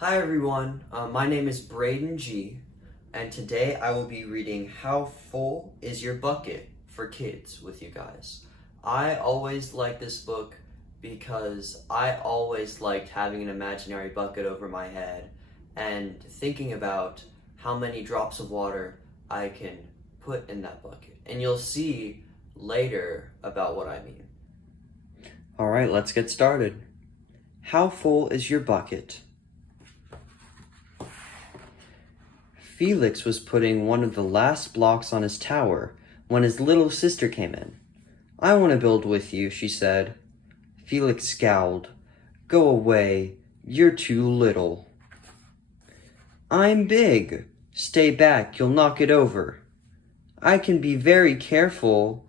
Hi everyone, my name is Brayden G, and today I will be reading How Full Is Your Bucket for kids with you guys. I always liked this book because I always liked having an imaginary bucket over my head and thinking about how many drops of water I can put in that bucket. And you'll see later about what I mean. Alright, let's get started. How full is your bucket? Felix was putting one of the last blocks on his tower when his little sister came in. "I want to build with you," she said. Felix scowled. "Go away, you're too little." "I'm big. Stay back, you'll knock it over." "I can be very careful."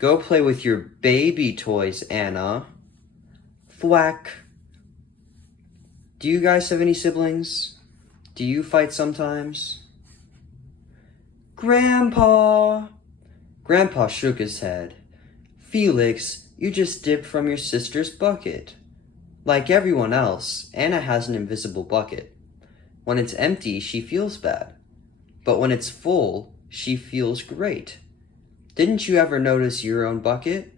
"Go play with your baby toys, Anna." Thwack. Do you guys have any siblings? Do you fight sometimes? Grandpa! Grandpa shook his head. "Felix, you just dipped from your sister's bucket." Like everyone else, Anna has an invisible bucket. When it's empty, she feels bad. But when it's full, she feels great. Didn't you ever notice your own bucket?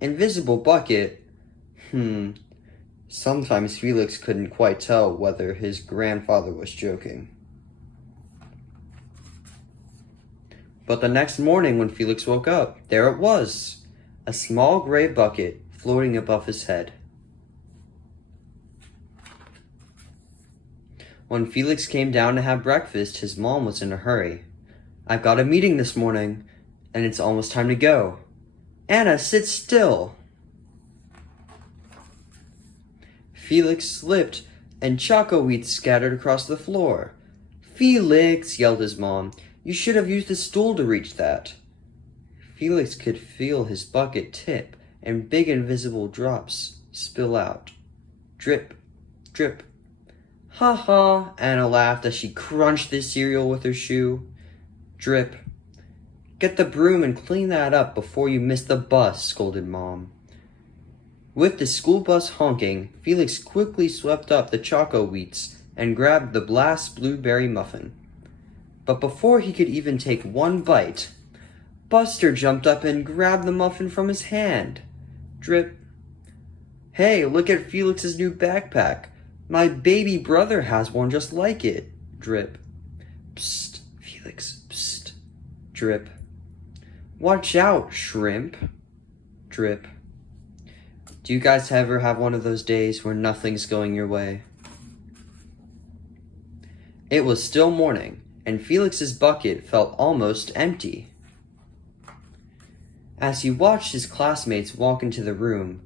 Invisible bucket? Sometimes Felix couldn't quite tell whether his grandfather was joking. But the next morning when Felix woke up, there it was, a small gray bucket floating above his head. When Felix came down to have breakfast, his mom was in a hurry. "I've got a meeting this morning, and it's almost time to go." "Anna, sit still." Felix slipped, and choco wheats scattered across the floor. "Felix," yelled his mom, "you should have used the stool to reach that." Felix could feel his bucket tip, and big invisible drops spill out. Drip, drip. "Ha ha," Anna laughed as she crunched the cereal with her shoe. Drip. "Get the broom and clean that up before you miss the bus," scolded Mom. With the school bus honking, Felix quickly swept up the choco wheats and grabbed the blast blueberry muffin. But before he could even take one bite, Buster jumped up and grabbed the muffin from his hand. Drip. "Hey, look at Felix's new backpack. My baby brother has one just like it." Drip. "Psst, Felix, psst." Drip. "Watch out, shrimp." Drip. Do you guys ever have one of those days where nothing's going your way? It was still morning, and Felix's bucket felt almost empty. As he watched his classmates walk into the room,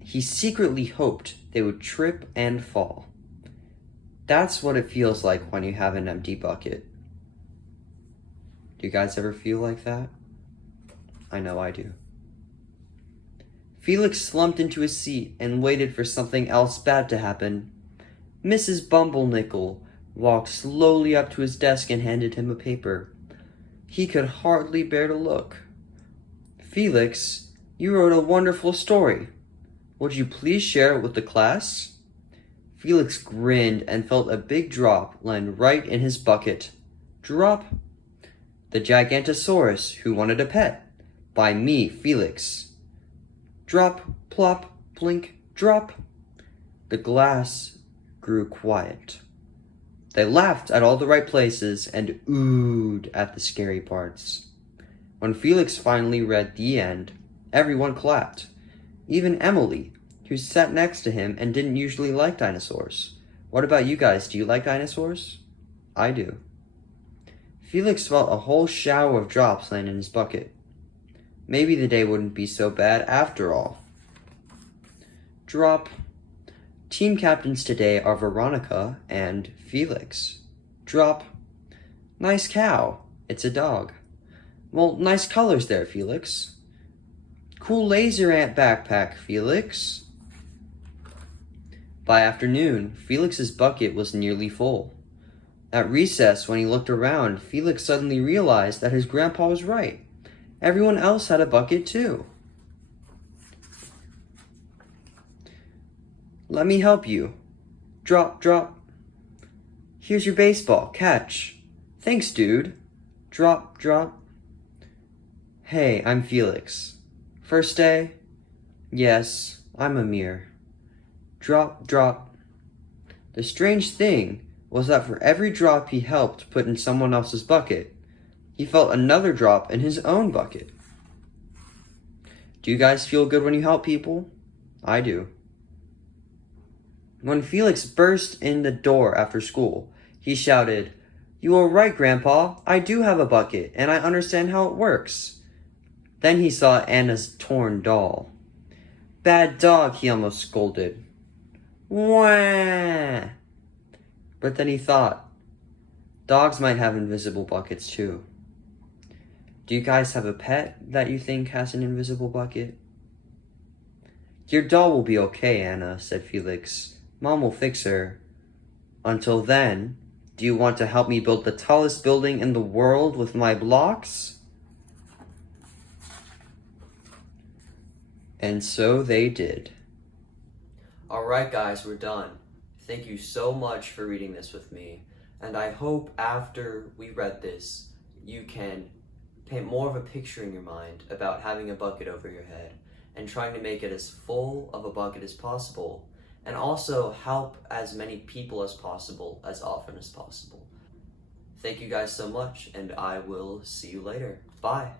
he secretly hoped they would trip and fall. That's what it feels like when you have an empty bucket. Do you guys ever feel like that? I know I do. Felix slumped into his seat and waited for something else bad to happen. Mrs. Bumblenickel walked slowly up to his desk and handed him a paper. He could hardly bear to look. "Felix, you wrote a wonderful story. Would you please share it with the class?" Felix grinned and felt a big drop land right in his bucket. Drop. "The Gigantosaurus Who Wanted a Pet," by me, Felix. Drop, plop, blink, drop. The glass grew quiet. They laughed at all the right places and oohed at the scary parts. When Felix finally read the end, everyone clapped. Even Emily, who sat next to him and didn't usually like dinosaurs. What about you guys? Do you like dinosaurs? I do. Felix felt a whole shower of drops land in his bucket. Maybe the day wouldn't be so bad after all. Drop. Team captains today are Veronica and Felix. Drop. Nice cow. It's a dog. Well, nice colors there, Felix. Cool laser ant backpack, Felix. By afternoon, Felix's bucket was nearly full. At recess, when he looked around, Felix suddenly realized that his grandpa was right. Everyone else had a bucket too. "Let me help you." Drop, drop. Here's your baseball. Catch. Thanks, dude. Drop, drop. Hey, I'm Felix. First day? Yes, I'm Amir. Drop, drop. The strange thing was that for every drop he helped put in someone else's bucket, he felt another drop in his own bucket. Do you guys feel good when you help people? I do. When Felix burst in the door after school, he shouted, "You are right, Grandpa. I do have a bucket, and I understand how it works." Then he saw Anna's torn doll. "Bad dog," he almost scolded. Wah! But then he thought, dogs might have invisible buckets too. Do you guys have a pet that you think has an invisible bucket? Your doll will be okay, Anna, said Felix. Mom will fix her. Until then, do you want to help me build the tallest building in the world with my blocks? And so they did. Alright guys, we're done. Thank you so much for reading this with me. And I hope after we read this, you can paint more of a picture in your mind about having a bucket over your head and trying to make it as full of a bucket as possible, and also help as many people as possible as often as possible. Thank you guys so much, and I will see you later. Bye.